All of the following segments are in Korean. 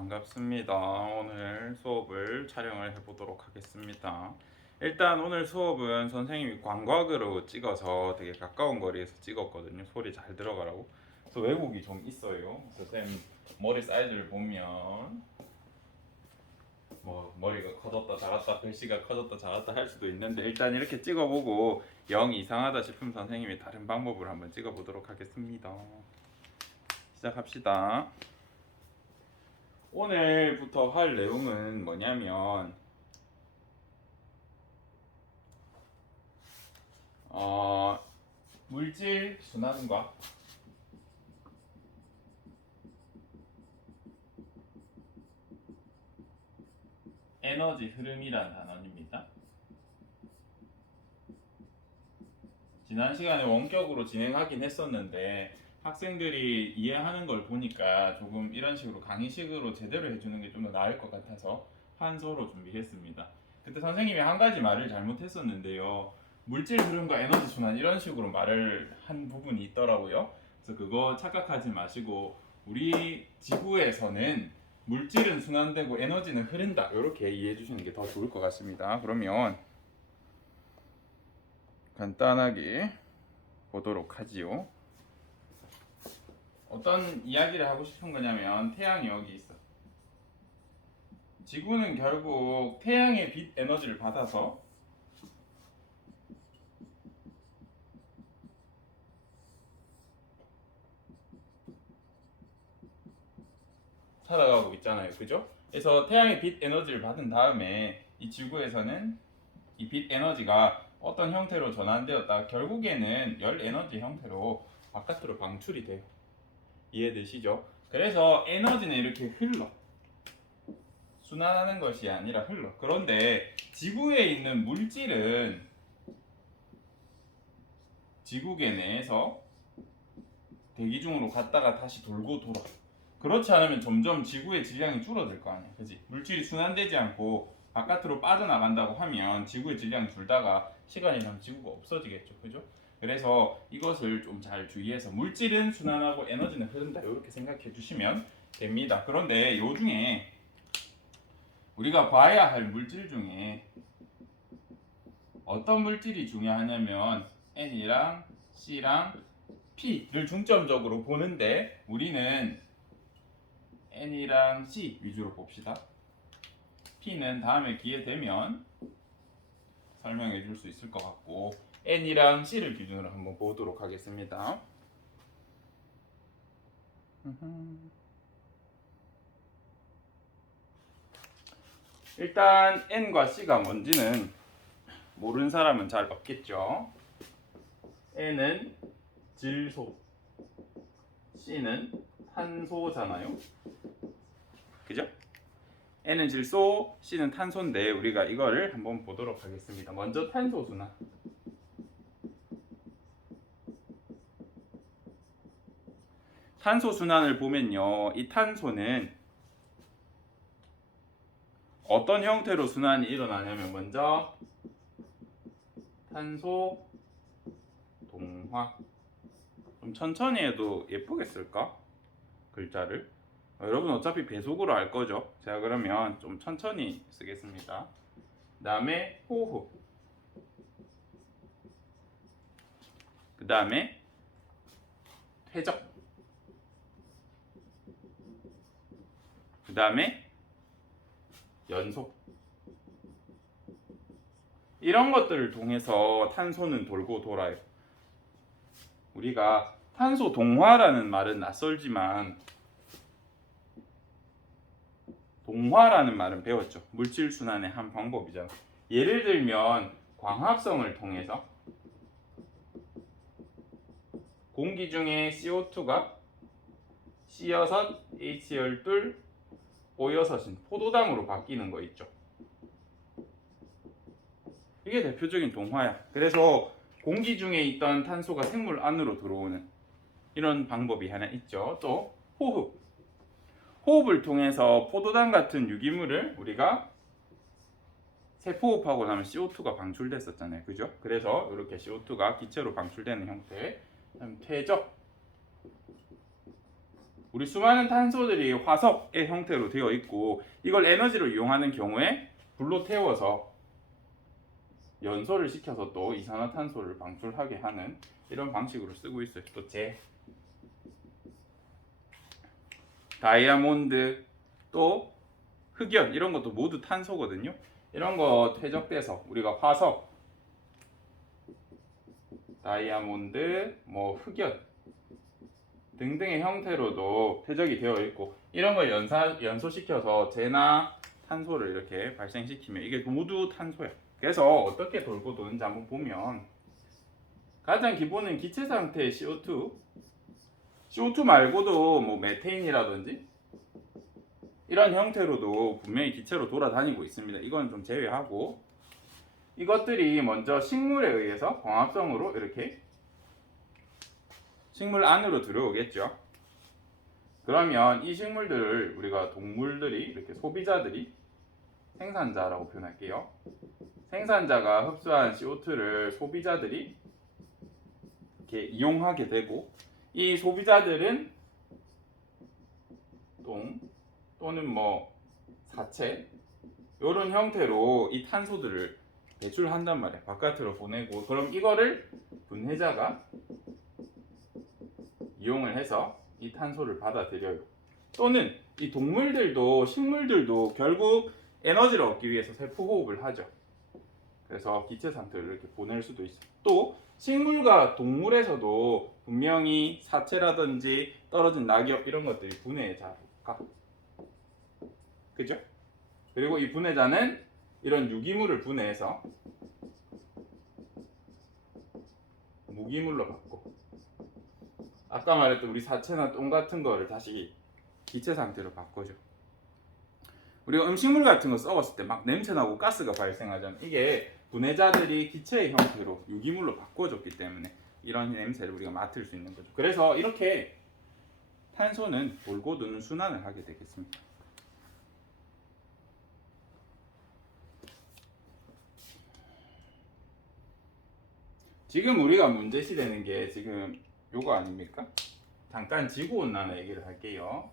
반갑습니다. 오늘 수업을 촬영을 해보도록 하겠습니다. 일단 오늘 수업은 선생님이 광각으로 찍어서 되게 가까운 거리에서 찍었거든요. 소리 잘 들어가라고. 그래서 왜곡이 좀 있어요. 그래서 쌤 머리 사이즈를 보면 뭐 머리가 커졌다 작았다, 글씨가 커졌다 작았다 할 수도 있는데 일단 이렇게 찍어보고 영 이상하다 싶으면 선생님이 다른 방법을 한번 찍어보도록 하겠습니다. 시작합시다. 오늘부터 할 내용은 뭐냐면 물질 순환과 에너지 흐름이란 단원입니다. 지난 시간에 원격으로 진행하긴 했었는데 학생들이 이해하는 걸 보니까 조금 이런 식으로 강의식으로 제대로 해주는 게 좀 더 나을 것 같아서 한서로 준비했습니다. 그때 선생님이 한 가지 말을 잘못했었는데요. 물질 흐름과 에너지 순환 이런 식으로 말을 한 부분이 있더라고요. 그래서 그거 착각하지 마시고 우리 지구에서는 물질은 순환되고 에너지는 흐른다. 이렇게 이해해 주시는 게 더 좋을 것 같습니다. 그러면 간단하게 보도록 하지요. 어떤 이야기를 하고 싶은 거냐면 태양이 여기 있어. 지구는 결국 태양의 빛 에너지를 받아서 살아가고 있잖아요. 그죠? 그래서 태양의 빛 에너지를 받은 다음에 이 지구에서는 이 빛 에너지가 어떤 형태로 전환되었다. 결국에는 열 에너지 형태로 바깥으로 방출이 돼요. 이해되시죠? 그래서 에너지는 이렇게 흘러. 순환하는 것이 아니라 흘러. 그런데 지구에 있는 물질은 지구계 내에서 대기 중으로 갔다가 다시 돌고 돌아. 그렇지 않으면 점점 지구의 질량이 줄어들 거 아니야. 그지? 물질이 순환되지 않고 바깥으로 빠져나간다고 하면 지구의 질량이 줄다가 시간이 지나면 지구가 없어지겠죠. 그죠? 그래서 이것을 좀 잘 주의해서 물질은 순환하고 에너지는 흐른다. 이렇게 생각해 주시면 됩니다. 그런데 요 중에 우리가 봐야 할 물질 중에 어떤 물질이 중요하냐면 N이랑 C랑 P를 중점적으로 보는데 우리는 N이랑 C 위주로 봅시다. P는 다음에 기회 되면 설명해 줄 수 있을 것 같고 N이랑 C를 기준으로 한번 보도록 하겠습니다. 일단 N과 C가 뭔지는 모르는 사람은 잘 없겠죠. N은 질소, C는 탄소잖아요. 그죠? N은 질소, C는 탄소인데 우리가 이거를 한번 보도록 하겠습니다. 먼저 탄소 순환. 탄소 순환을 보면요. 이 탄소는 어떤 형태로 순환이 일어나냐면 먼저 탄소 동화. 좀 천천히 해도 예쁘게 쓸까? 글자를. 여러분 어차피 배속으로 할 거죠. 제가 그러면 좀 천천히 쓰겠습니다. 그 다음에 호흡. 그 다음에 퇴적. 그 다음에 연속. 이런 것들을 통해서 탄소는 돌고 돌아요. 우리가 탄소 동화라는 말은 낯설지만 동화라는 말은 배웠죠. 물질 순환의 한 방법이잖아. 예를 들면 광합성을 통해서 공기 중에 CO2가 C6, H12, O6인 포도당으로 바뀌는 거 있죠. 이게 대표적인 동화야. 그래서 공기 중에 있던 탄소가 생물 안으로 들어오는 이런 방법이 하나 있죠. 또 호흡. 호흡을 통해서 포도당 같은 유기물을 우리가 세포호흡하고 나면 CO2가 방출됐었잖아요. 그죠? 그래서 이렇게 CO2가 기체로 방출되는 형태. 퇴적. 우리 수많은 탄소들이 화석의 형태로 되어 있고 이걸 에너지로 이용하는 경우에 불로 태워서 연소를 시켜서 또 이산화탄소를 방출하게 하는 이런 방식으로 쓰고 있어요. 또 다이아몬드, 또 흑연 이런 것도 모두 탄소거든요. 이런 거 퇴적돼서 우리가 화석, 다이아몬드, 뭐 흑연 등등의 형태로도 퇴적이 되어 있고 이런 걸 연소시켜서 재나 탄소를 이렇게 발생시키면 이게 모두 탄소야. 그래서 어떻게 돌고 도는지 한번 보면 가장 기본은 기체 상태의 CO2 말고도 뭐 메테인이라든지 이런 형태로도 분명히 기체로 돌아다니고 있습니다. 이건 좀 제외하고 이것들이 먼저 식물에 의해서 광합성으로 이렇게 식물 안으로 들어오겠죠. 그러면 이 식물들을 우리가 동물들이 이렇게 소비자들이 생산자라고 표현할게요. 생산자가 흡수한 CO2를 소비자들이 이렇게 이용하게 되고 이 소비자들은 똥 또는 뭐 사체 이런 형태로 이 탄소들을 배출한단 말이야. 바깥으로 보내고 그럼 이거를 분해자가 이용을 해서 이 탄소를 받아들여요. 또는 이 동물들도 식물들도 결국 에너지를 얻기 위해서 세포호흡을 하죠. 그래서 기체 상태를 이렇게 보낼 수도 있어요. 또 식물과 동물에서도 분명히 사체라든지 떨어진 낙엽 이런 것들이 분해자가 그죠? 그리고 이 분해자는 이런 유기물을 분해해서 무기물로 바꿔 아까 말했던 우리 사체나 똥 같은 거를 다시 기체 상태로 바꿔줘. 우리가 음식물 같은 거 썩었을 때 막 냄새나고 가스가 발생하잖아. 이게 분해자들이 기체의 형태로 유기물로 바꿔줬기 때문에 이런 냄새를 우리가 맡을 수 있는 거죠. 그래서 이렇게 탄소는 돌고 도는 순환을 하게 되겠습니다. 지금 우리가 문제시되는 게 지금 요거 아닙니까? 잠깐 지구온난화 얘기를 할게요.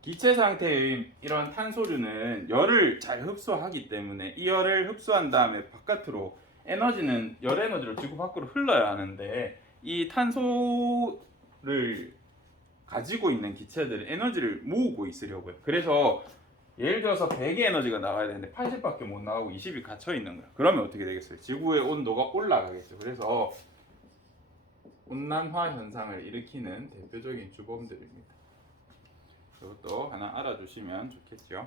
기체 상태의 이런 탄소류는 열을 잘 흡수하기 때문에 이 열을 흡수한 다음에 바깥으로 열 에너지를 지구 밖으로 흘러야 하는데 이 탄소를 가지고 있는 기체들은 에너지를 모으고 있으려고요. 그래서 예를 들어서 100의 에너지가 나가야 되는데 80밖에 못 나가고 20이 갇혀 있는 거야. 그러면 어떻게 되겠어요? 지구의 온도가 올라가겠죠. 그래서 온난화 현상을 일으키는 대표적인 주범들입니다. 이것도 하나 알아두시면 좋겠죠.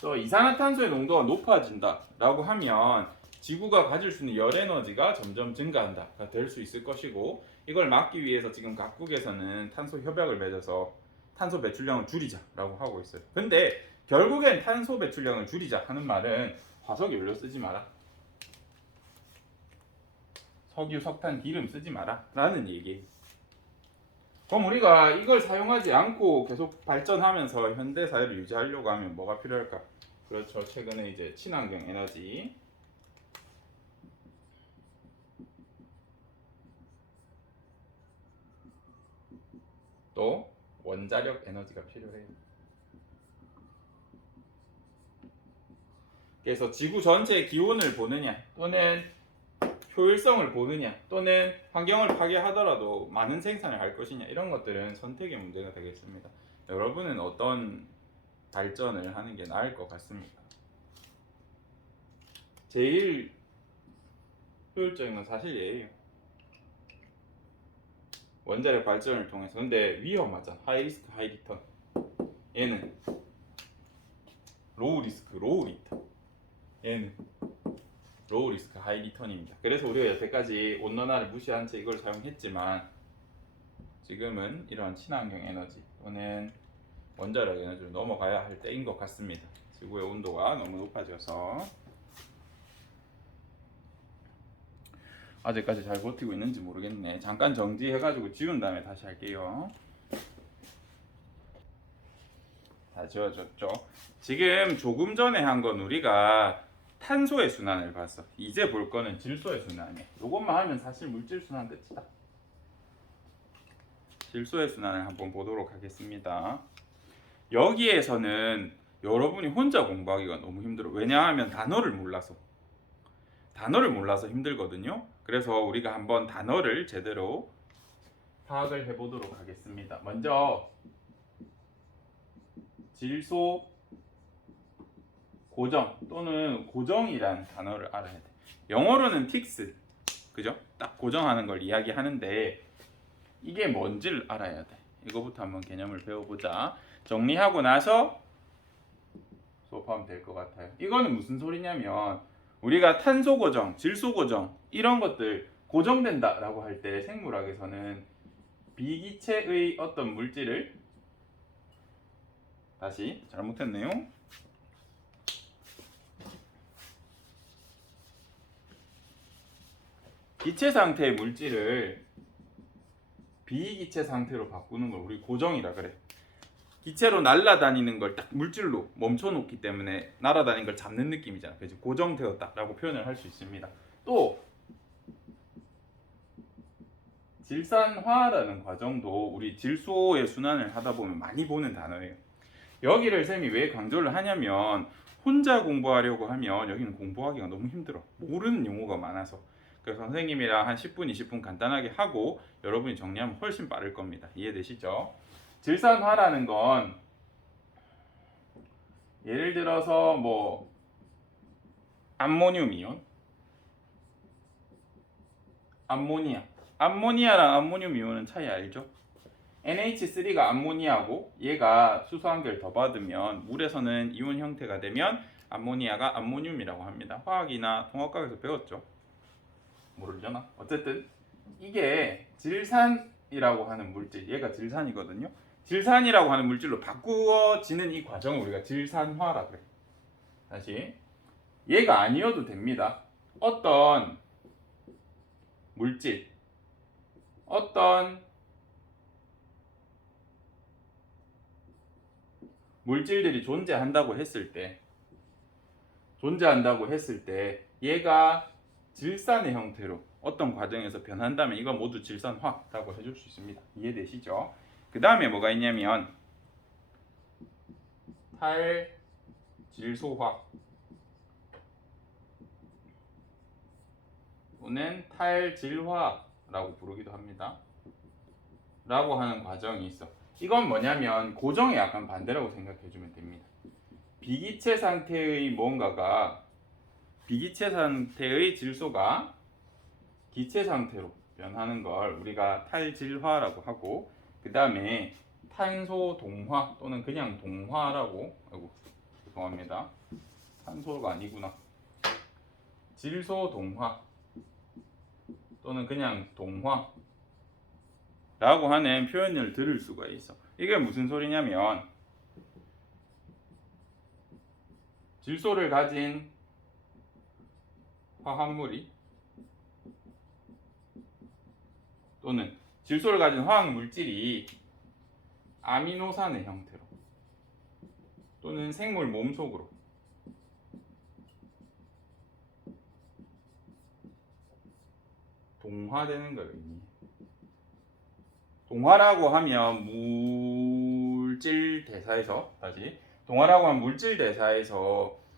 또 이산화탄소의 농도가 높아진다라고 하면 지구가 가질 수 있는 열 에너지가 점점 증가한다가 될 수 있을 것이고 이걸 막기 위해서 지금 각국에서는 탄소 협약을 맺어서 탄소 배출량을 줄이자라고 하고 있어요. 근데 결국엔 탄소 배출량을 줄이자 하는 말은 화석 연료 쓰지 마라, 석유, 석탄, 기름 쓰지 마라 라는 얘기예요. 그럼 우리가 이걸 사용하지 않고 계속 발전하면서 현대 사회를 유지하려고 하면 뭐가 필요할까? 그렇죠. 최근에 이제 친환경 에너지, 또 원자력 에너지가 필요해요. 그래서 지구 전체의 기온을 보느냐 또는 효율성을 보느냐 또는 환경을 파괴하더라도 많은 생산을 할 것이냐 이런 것들은 선택의 문제가 되겠습니다. 여러분은 어떤 발전을 하는 게 나을 것 같습니까? 제일 효율적인 건 사실 얘예요. 원자력 발전을 통해서. 근데 위험하잖아. 하이 리스크 하이 리턴. 얘는 로우 리스크 로우 리턴. 얘는 로우 리스크 하이 리턴입니다. 그래서 우리가 여태까지 온난화를 무시한 채 이걸 사용했지만 지금은 이런 친환경 에너지 또는 원자력 에너지로 넘어가야 할 때인 것 같습니다. 지구의 온도가 너무 높아져서 아직까지 잘 버티고 있는지 모르겠네. 잠깐 정지해가지고 지운 다음에 다시 할게요. 다 지워졌죠. 지금 조금 전에 한 건 우리가 탄소의 순환을 봤어. 이제 볼 거는 질소의 순환이야. 이것만 하면 사실 물질 순환 끝이다. 질소의 순환을 한번 보도록 하겠습니다. 여기에서는 여러분이 혼자 공부하기가 너무 힘들어. 왜냐하면 단어를 몰라서 힘들거든요. 그래서 우리가 한번 단어를 제대로 파악을 해보도록 하겠습니다. 먼저 질소 고정 또는 고정이란 단어를 알아야 돼. 영어로는 틱스, 그죠? 딱 고정하는 걸 이야기하는데 이게 뭔지를 알아야 돼. 이거부터 한번 개념을 배워보자. 정리하고 나서 수업하면 될 것 같아요. 이거는 무슨 소리냐면 우리가 탄소 고정, 질소 고정 이런 것들 고정된다라고 할 때 생물학에서는 비기체의 어떤 물질을 다시 잘못했네요. 기체 상태의 물질을 비기체 상태로 바꾸는 걸 우리 고정이라 그래. 기체로 날아다니는 걸 딱 물질로 멈춰놓기 때문에 날아다니는 걸 잡는 느낌이잖아. 그래서 고정되었다라고 표현을 할 수 있습니다. 또 질산화라는 과정도 우리 질소의 순환을 하다 보면 많이 보는 단어예요. 여기를 쌤이 왜 강조를 하냐면 혼자 공부하려고 하면 여기는 공부하기가 너무 힘들어. 모르는 용어가 많아서. 그래서 선생님이랑 한 10분, 20분 간단하게 하고 여러분이 정리하면 훨씬 빠를 겁니다. 이해되시죠? 질산화라는 건 예를 들어서 뭐 암모늄 이온, 암모니아랑 암모늄 이온은 차이 알죠? NH3가 암모니아고 얘가 수소 한 개를 더 받으면 물에서는 이온 형태가 되면 암모니아가 암모늄이라고 합니다. 화학이나 통합과에서 배웠죠? 모르려나? 어쨌든 이게 질산이라고 하는 물질, 얘가 질산이거든요. 질산이라고 하는 물질로 바꾸어지는 이 과정을 우리가 질산화라 그래. 다시 얘가 아니어도 됩니다. 어떤 물질, 어떤 물질들이 존재한다고 했을 때 얘가 질산의 형태로 어떤 과정에서 변한다면 이건 모두 질산화라고 해줄 수 있습니다. 이해되시죠? 그 다음에 뭐가 있냐면 탈질소화 또는 탈질화라고 부르기도 합니다. 라고 하는 과정이 있어. 이건 뭐냐면 고정의 약간 반대라고 생각해주면 됩니다. 비기체 상태의 질소가 기체 상태로 변하는 걸 우리가 탈질화라고 하고, 그 다음에 탄소 동화 또는 그냥 동화라고, 죄송합니다. 탄소가 아니구나. 질소 동화 또는 그냥 동화 라고 하는 표현을 들을 수가 있어. 이게 무슨 소리냐면 질소를 가진 화합물이 또는 질소를 가진 화학 물질이 아미노산의 형태로 또는 생물 몸 속으로 동화되는 거예요. 동화라고 하면 물질 대사에서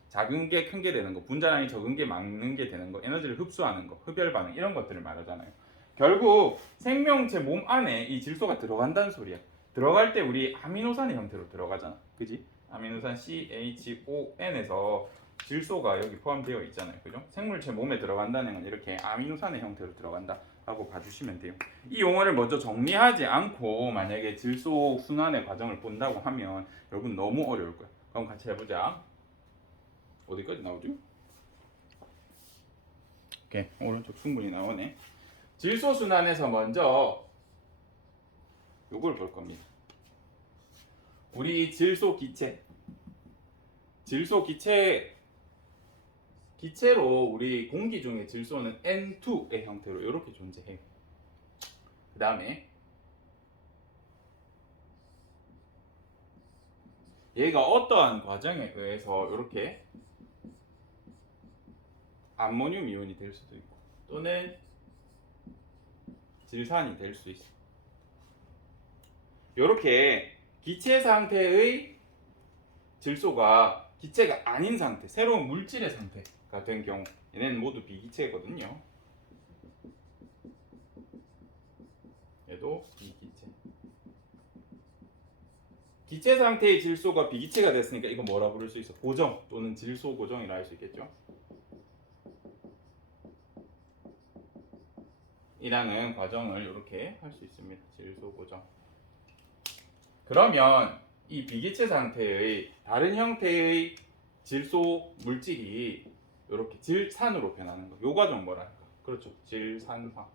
작은 게 큰 게 되는 거, 분자량이 적은 게 많은 게 되는 거, 에너지를 흡수하는 거, 흡열 반응 이런 것들을 말하잖아요. 결국 생명체 몸 안에 이 질소가 들어간다는 소리야. 들어갈 때 우리 아미노산의 형태로 들어가잖아. 그지? 아미노산 CHON에서 질소가 여기 포함되어 있잖아요. 그죠? 생물체 몸에 들어간다는 건 이렇게 아미노산의 형태로 들어간다 라고 봐주시면 돼요. 이 용어를 먼저 정리하지 않고 만약에 질소 순환의 과정을 본다고 하면 여러분 너무 어려울 거야. 그럼 같이 해보자. 어디까지 나오죠? 오케이, 오른쪽 충분히 나오네. 질소 순환에서 먼저 요걸 볼 겁니다. 우리 기체로 우리 공기 중에 질소는 N2의 형태로 이렇게 존재해요. 그 다음에 얘가 어떠한 과정에 의해서 이렇게 암모늄 이온이 될 수도 있고 또는 질산이 될 수 있어. 이렇게 기체 상태의 질소가 기체가 아닌 상태, 새로운 물질의 상태가 된 경우, 얘네는 모두 비기체거든요. 얘도 비기체. 기체 상태의 질소가 비기체가 됐으니까 이거 뭐라 부를 수 있어? 고정 또는 질소 고정이라 할 수 있겠죠. 이라는 과정을 이렇게 할 수 있습니다. 질소 고정. 그러면 이 비기체 상태의 다른 형태의 질소 물질이 이렇게 질산으로 변하는 거. 요 과정 뭐랄까? 그렇죠. 질산화.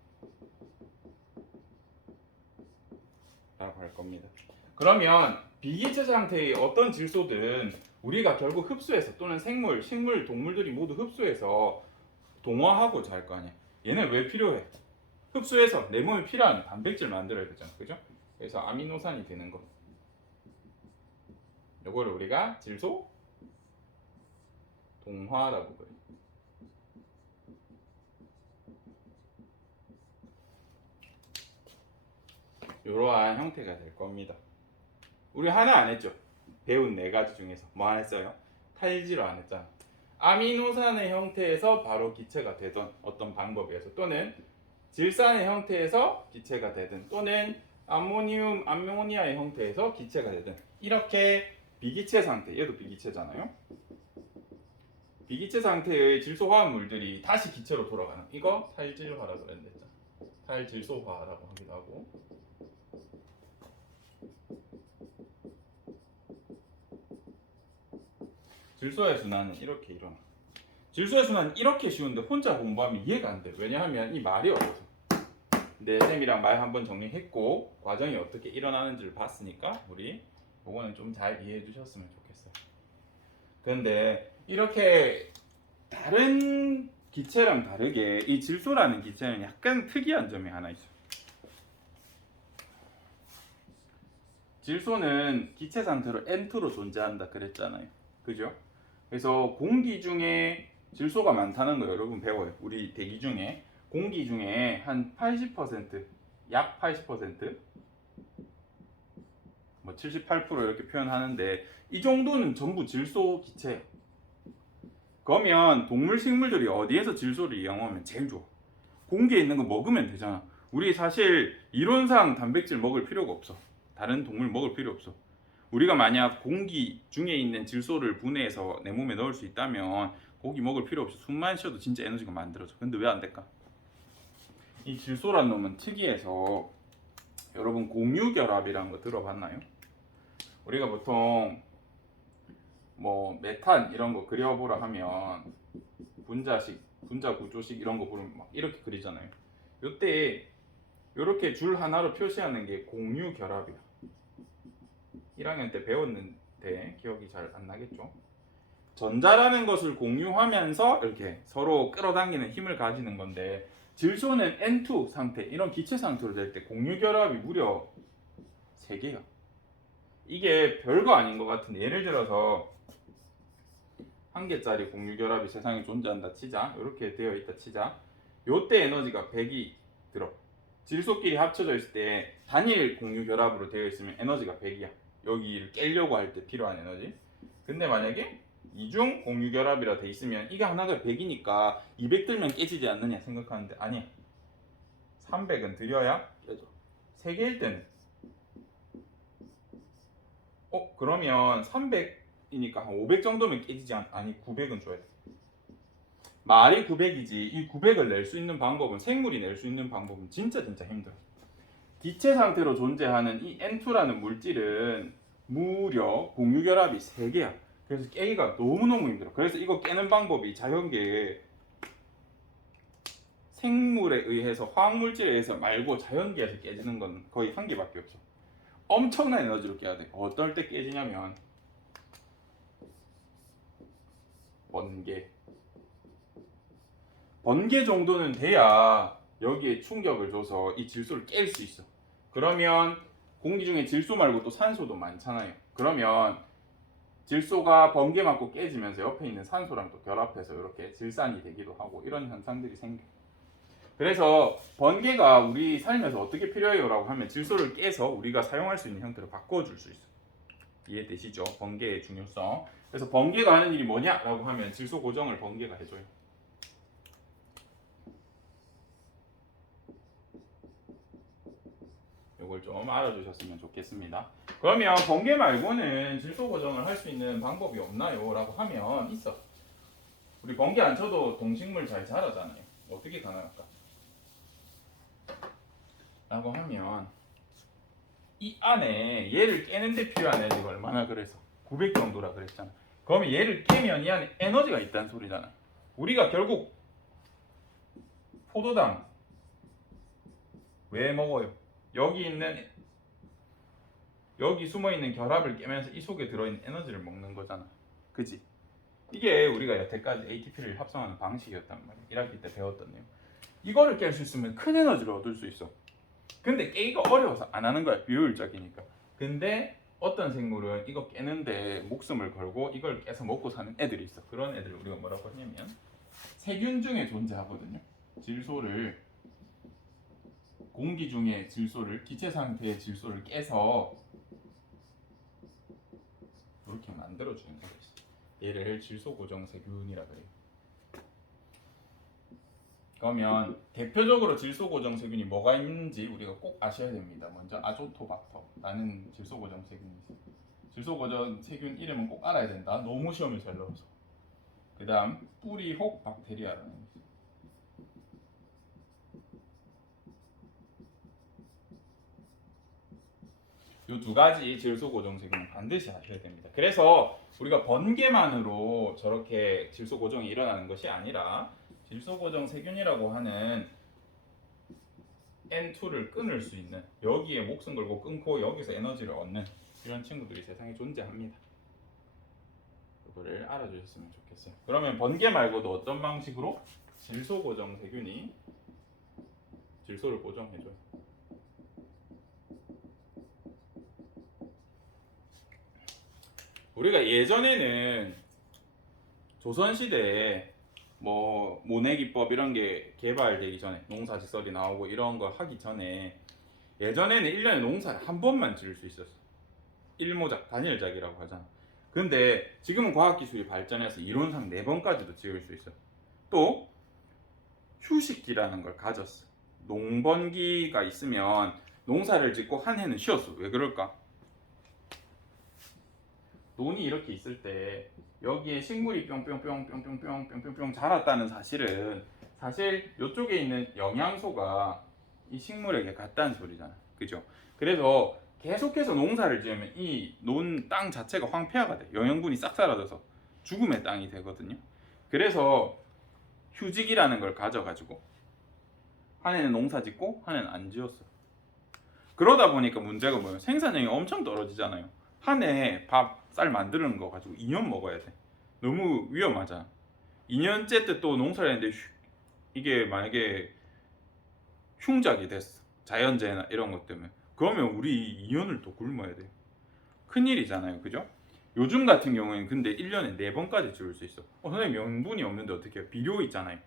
라고 할 겁니다. 그러면 비기체 상태의 어떤 질소든 우리가 결국 흡수해서 또는 생물, 식물, 동물들이 모두 흡수해서 동화하고자 할 거 아니야. 얘는 왜 필요해? 흡수해서 내 몸에 필요한 단백질 만들어야 되잖아. 그죠? 그래서 아미노산이 되는 거. 요거를 우리가 질소 동화라고 그래요. 이러한 형태가 될 겁니다. 우리 하나 안 했죠? 배운 네 가지 중에서 뭐 안 했어요? 탈지로 안 했잖아. 아미노산의 형태에서 바로 기체가 되던 어떤 방법에서 또는 질산의 형태에서 기체가 되든 또는 암모니움, 암모니아의 형태에서 기체가 되든 이렇게 비기체 상태, 얘도 비기체잖아요. 비기체 상태의 질소 화합물들이 다시 기체로 돌아가는 이거 탈질화라고 그랬는데 탈질소화라고 하기도 하고 질소의 순환은 이렇게 일어나. 질소의 순환은 이렇게 쉬운데 혼자 공부하면 이해가 안 돼. 왜냐하면 이 말이 어려서. 근데 쌤이랑 말 한번 정리했고 과정이 어떻게 일어나는지를 봤으니까 우리 이거는 좀 잘 이해해 주셨으면 좋겠어요. 그런데 이렇게 다른 기체랑 다르게 이 질소라는 기체는 약간 특이한 점이 하나 있어요. 질소는 기체 상태로 N2로 존재한다 그랬잖아요. 그죠? 그래서 공기 중에 질소가 많다는 거 여러분 배워요. 우리 대기 중에 공기 중에 한 80%, 약 80%, 뭐 78% 이렇게 표현하는데 이 정도는 전부 질소 기체예요. 그러면 동물 식물들이 어디에서 질소를 이용하면 제일 좋아? 공기에 있는 거 먹으면 되잖아. 우리 사실 이론상 단백질 먹을 필요가 없어. 다른 동물 먹을 필요 없어. 우리가 만약 공기 중에 있는 질소를 분해해서 내 몸에 넣을 수 있다면 고기 먹을 필요 없이 숨만 쉬어도 진짜 에너지가 만들어져. 근데 왜 안 될까? 이 질소란 놈은 특이해서 여러분 공유결합이라는 거 들어봤나요? 우리가 보통 뭐 메탄 이런 거 그려보라 하면 분자식, 분자 구조식 이런 거 보면 막 이렇게 그리잖아요. 요때 이렇게 줄 하나로 표시하는 게 공유결합이야. 1학년 때 배웠는데 기억이 잘 안 나겠죠? 전자라는 것을 공유하면서 이렇게 서로 끌어당기는 힘을 가지는 건데 질소는 N2 상태, 이런 기체 상태로 될 때 공유결합이 무려 3개야. 이게 별거 아닌 것 같은데 예를 들어서 1개짜리 공유결합이 세상에 존재한다 치자. 이렇게 되어 있다 치자. 요때 에너지가 100이 들어. 질소끼리 합쳐져 있을 때 단일 공유결합으로 되어 있으면 에너지가 100이야. 여기를 깨려고 할 때 필요한 에너지. 근데 만약에 이중 공유결합이라 돼 있으면 이게 하나가 100이니까 200 들면 깨지지 않느냐 생각하는데 아니야. 300은 들여야 깨져. 3개일 때는 그러면 300이니까 한 500 정도면 깨지지 아니 900은 줘야 돼. 말이 900이지 이 900을 낼 수 있는 방법은 생물이 낼 수 있는 방법은 진짜 힘들어. 기체 상태로 존재하는 이 N2라는 물질은 무려 공유결합이 3개야. 그래서 깨기가 너무너무 힘들어. 그래서 이거 깨는 방법이 자연계에 생물에 의해서 화학물질에 의해서 말고 자연계에서 깨지는 건 거의 한 개밖에 없어. 엄청난 에너지로 깨야 돼. 어떨 때 깨지냐면 번개 정도는 돼야 여기에 충격을 줘서 이 질소를 깰 수 있어. 그러면 공기 중에 질소 말고 또 산소도 많잖아요. 그러면 질소가 번개 맞고 깨지면서 옆에 있는 산소랑 또 결합해서 이렇게 질산이 되기도 하고 이런 현상들이 생겨. 그래서 번개가 우리 삶에서 어떻게 필요해요라고 하면 질소를 깨서 우리가 사용할 수 있는 형태로 바꿔줄 수 있어. 이해되시죠? 번개의 중요성. 그래서 번개가 하는 일이 뭐냐라고 하면 질소 고정을 번개가 해줘요. 이걸 좀 알아주셨으면 좋겠습니다. 그러면 번개 말고는 질소 고정을 할 수 있는 방법이 없나요? 라고 하면 있어. 우리 번개 안 쳐도 동식물 잘 자라잖아요. 어떻게 가능할까? 라고 하면 이 안에 얘를 깨는데 필요한 에너지가 얼마나 그래서 900 정도라 그랬잖아. 그러면 얘를 깨면 이 안에 에너지가 있다는 소리잖아. 우리가 결국 포도당 왜 먹어요? 여기 숨어있는 결합을 깨면서 이 속에 들어있는 에너지를 먹는 거잖아. 그치? 이게 우리가 여태까지 ATP를 합성하는 방식이었단 말이야. 1학기 때 배웠던 내용. 이거를 깰 수 있으면 큰 에너지를 얻을 수 있어. 근데 깨기가 어려워서 안 하는 거야. 비효율적이니까. 근데 어떤 생물은 이거 깨는데 목숨을 걸고 이걸 깨서 먹고 사는 애들이 있어. 그런 애들을 우리가 뭐라고 하냐면 세균 중에 존재하거든요. 질소를 공기 중에 질소를 기체 상태의 질소를 깨서 이렇게 만들어주는 애가 있어. 얘를 질소 고정 세균이라 그래요. 그러면 대표적으로 질소 고정 세균이 뭐가 있는지 우리가 꼭 아셔야 됩니다. 먼저 아조토박터라는 질소 고정 세균이 있어요. 질소 고정 세균 이름은 꼭 알아야 된다. 너무 시험에 잘 나와서. 그다음 뿌리혹 박테리아라는 게 있어요. 이 두 가지 질소 고정 세균은 반드시 아셔야 됩니다. 그래서 우리가 번개만으로 저렇게 질소 고정이 일어나는 것이 아니라 질소 고정 세균이라고 하는 N2를 끊을 수 있는, 여기에 목숨 걸고 끊고 여기서 에너지를 얻는 이런 친구들이 세상에 존재합니다. 그거를 알아주셨으면 좋겠어요. 그러면 번개 말고도 어떤 방식으로 질소 고정 세균이 질소를 고정해줘요? 우리가 예전에는 조선시대에 뭐 모내기법 이런 게 개발되기 전에, 농사지설이 나오고 이런 거 하기 전에 예전에는 1년에 농사를 한 번만 지을 수 있었어. 일모작, 단일작이라고 하잖아. 근데 지금은 과학기술이 발전해서 이론상 4번까지도 지을 수 있어. 또 휴식기라는 걸 가졌어. 농번기가 있으면 농사를 짓고 한 해는 쉬었어. 왜 그럴까? 논이 이렇게 있을 때 여기에 식물이 뿅뿅뿅뿅뿅뿅뿅뿅 자랐다는 사실은 사실 이쪽에 있는 영양소가 이 식물에게 갔다는 소리잖아. 그죠? 그래서 계속해서 농사를 지으면 이 논 땅 자체가 황폐화가 돼. 영양분이 싹 사라져서 죽음의 땅이 되거든요. 그래서 휴직이라는 걸 가져가지고 한 해는 농사 짓고 한 해는 안 지었어. 그러다 보니까 문제가 뭐예요? 생산량이 엄청 떨어지잖아요. 한 해 밥, 쌀 만드는 거 가지고 2년 먹어야 돼. 너무 위험하잖아. 2년째 때 또 농사를 했는데 이게 만약에 흉작이 됐어. 자연재해나 이런 것 때문에. 그러면 우리 2년을 또 굶어야 돼. 큰일이잖아요. 그죠? 요즘 같은 경우에는 근데 1년에 4번까지 지을 수 있어. 선생님 명분이 없는데 어떻게 해요? 비료 있잖아요.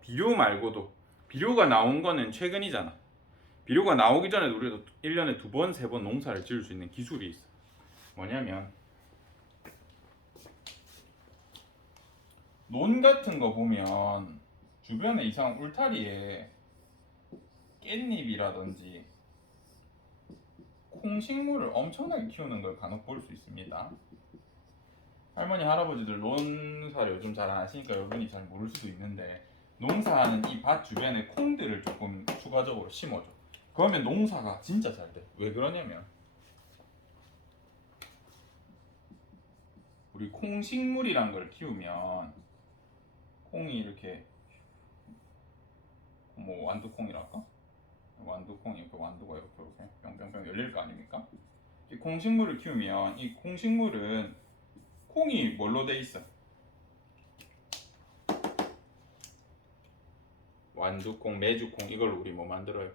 비료 말고도 비료가 나온 거는 최근이잖아. 비료가 나오기 전에도 우리도 1년에 2번, 3번 농사를 지을 수 있는 기술이 있어. 뭐냐면 논 같은 거 보면 주변에 이상한 울타리에 깻잎이라든지 콩식물을 엄청나게 키우는 걸 간혹 볼 수 있습니다. 할머니, 할아버지들 농사를 요즘 잘 안 하시니까 여러분이 잘 모를 수도 있는데 농사하는 이 밭 주변에 콩들을 조금 추가적으로 심어줘. 그러면 농사가 진짜 잘 돼. 왜 그러냐면 우리 콩식물이란 걸 키우면 콩이 이렇게 뭐 완두콩이랄까? 완두콩이 이렇게 완두가 이렇게 뿅뿅뿅 열릴 거 아닙니까? 이 콩식물을 키우면 이 콩식물은 콩이 뭘로 돼 있어? 완두콩, 메주콩 이걸로 우리 뭐 만들어요?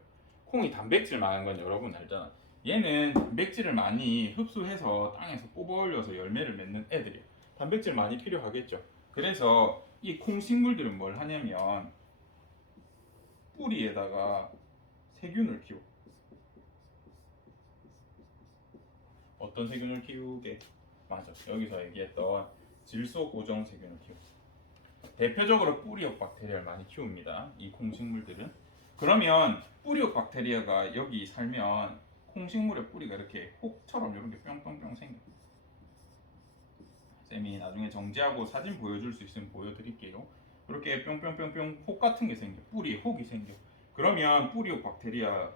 콩이 단백질 많은 건 여러분 알잖아. 얘는 단백질을 많이 흡수해서 땅에서 뽑아 올려서 열매를 맺는 애들이에요. 단백질 많이 필요하겠죠. 그래서 이 콩식물들은 뭘 하냐면 뿌리에다가 세균을 키워. 어떤 세균을 키우게? 맞아. 여기서 얘기했던 질소 고정 세균을 키워. 대표적으로 뿌리옥 박테리아를 많이 키웁니다. 이 콩식물들은. 그러면 뿌리옥 박테리아가 여기 살면 콩식물의 뿌리가 이렇게 혹처럼 이렇게 뿅뿅뿅 생겨. 쌤이 나중에 정지하고 사진 보여줄 수 있으면 보여드릴게요. 이렇게 뿅뿅뿅뿅 혹 같은 게 생겨. 뿌리에 혹이 생겨. 그러면 뿌리옥 박테리아가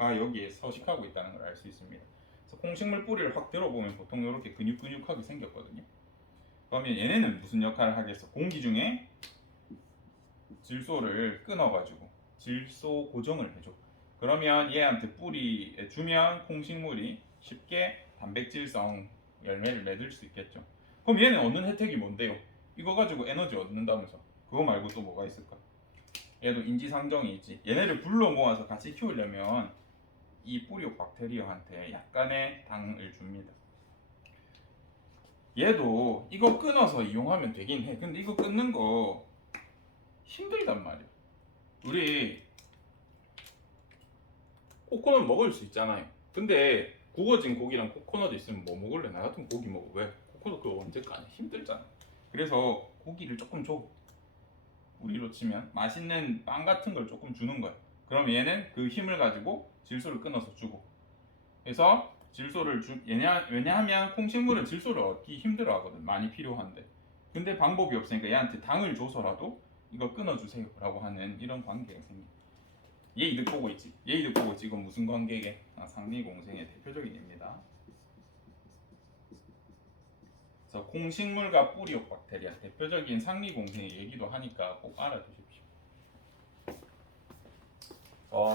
여기에 서식하고 있다는 걸 알 수 있습니다. 그래서 콩식물 뿌리를 확 들어보면 보통 이렇게 근육근육하게 생겼거든요. 그러면 얘네는 무슨 역할을 하겠어? 공기 중에 질소를 끊어가지고 질소 고정을 해줘. 그러면 얘한테 뿌리에 주면 콩식물이 쉽게 단백질성 열매를 맺을 수 있겠죠. 그럼 얘는 얻는 혜택이 뭔데요? 이거 가지고 에너지 얻는다면서. 그거 말고 또 뭐가 있을까? 얘도 인지상정이 있지. 얘네를 불러 모아서 같이 키우려면 이 뿌리옥 박테리아한테 약간의 당을 줍니다. 얘도 이거 끊어서 이용하면 되긴 해. 근데 이거 끊는 거 힘들단 말이야. 우리 코코넛 먹을 수 있잖아요. 근데 구워진 고기랑 코코넛 있으면 뭐 먹을래? 나 같은 고기 먹어. 왜? 코코넛 그거 언제 까냐? 힘들잖아. 그래서 고기를 조금 줘. 우리로 치면 맛있는 빵 같은 걸 조금 주는 거야. 그럼 얘는 그 힘을 가지고 질소를 끊어서 주고. 그래서 질소를 왜냐하면 콩식물은 질소를 얻기 힘들어하거든. 많이 필요한데. 근데 방법이 없으니까 얘한테 당을 줘서라도 이거 끊어주세요 라고 하는 이런 관계가 생겨. 얘 이득 보고 있지. 얘 이득 보고 있지. 이건 무슨 관계게? 상리공생의 대표적인 예입니다. 그래서 콩식물과 뿌리옥 박테리아 대표적인 상리공생의 얘기도 하니까 꼭 알아두십시오.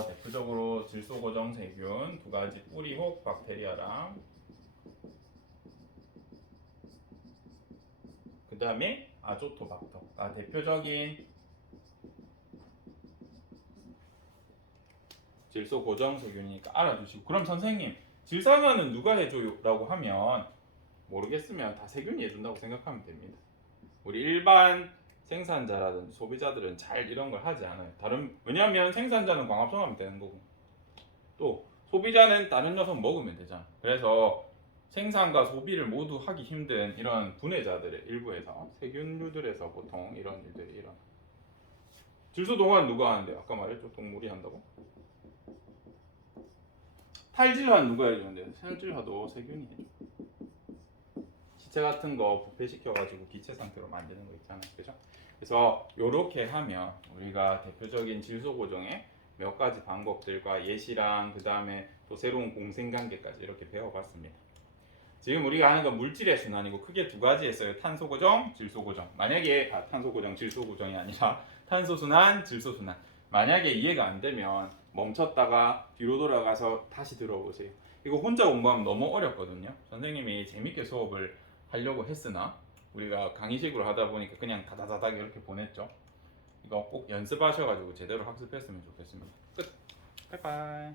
대표적으로 질소 고정 세균 두 가지 뿌리옥 박테리아랑 그 다음에 아조토박터가 대표적인 질소 고정 세균이니까 알아두시고. 그럼 선생님 질산화는 누가 해줘요? 라고 하면 모르겠으면 다 세균이 해준다고 생각하면 됩니다. 우리 일반 생산자라든지 소비자들은 잘 이런 걸 하지 않아요. 왜냐하면 생산자는 광합성하면 되는 거고 또 소비자는 다른 녀석 먹으면 되잖아. 그래서 생산과 소비를 모두 하기 힘든 이런 분해자들의 일부에서 세균류들에서 보통 이런 일들이 일어나. 질소 동화는 누가 하는데? 아까 말했죠. 동물이 한다고. 탈질화는 누가 해주는데? 탈질화도 세균이 해줘. 기체 같은 거 부패시켜가지고 기체 상태로 만드는 거 있잖아요. 그죠? 그래서 이렇게 하면 우리가 대표적인 질소 고정의 몇 가지 방법들과 예시랑 그 다음에 또 새로운 공생관계까지 이렇게 배워봤습니다. 지금 우리가 하는 건 물질의 순환이고 크게 두 가지 했어요. 탄소 고정, 질소 고정. 만약에 탄소 고정, 질소 고정이 아니라 탄소 순환, 질소 순환. 만약에 이해가 안 되면 멈췄다가 뒤로 돌아가서 다시 들어보세요. 이거 혼자 공부하면 너무 어렵거든요. 선생님이 재밌게 수업을 하려고 했으나 우리가 강의식으로 하다 보니까 그냥 다다다닥 이렇게 보냈죠. 이거 꼭 연습하셔가지고 제대로 학습했으면 좋겠습니다. 끝. 바이바이.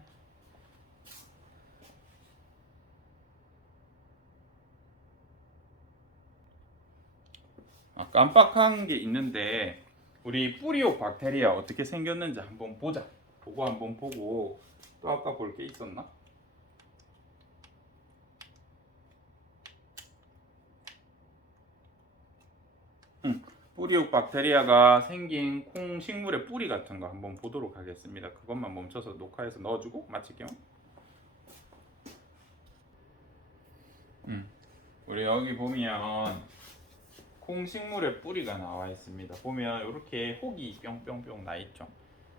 깜빡한 게 있는데 우리 뿌리옥 박테리아 어떻게 생겼는지 한번 보자. 보고 한번 보고 또 아까 볼 게 있었나? 뿌리옥 박테리아가 생긴 콩 식물의 뿌리 같은 거 한번 보도록 하겠습니다. 그것만 멈춰서 녹화해서 넣어주고 마칠게요. 우리 여기 보면 콩 식물의 뿌리가 나와 있습니다. 보면 이렇게 혹이 뿅뿅뿅 나 있죠.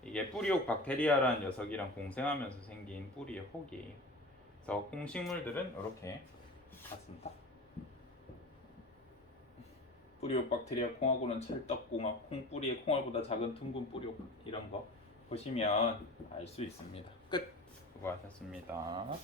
이게 뿌리옥 박테리아라는 녀석이랑 공생하면서 생긴 뿌리의 혹이에요. 그래서 콩 식물들은 이렇게 같습니다. 뿌리옥 박테리아 콩하고는 찰떡궁합, 콩뿌리의 콩알보다 작은 둥근 뿌리옥 이런 거 보시면 알 수 있습니다. 끝. 수고하셨습니다.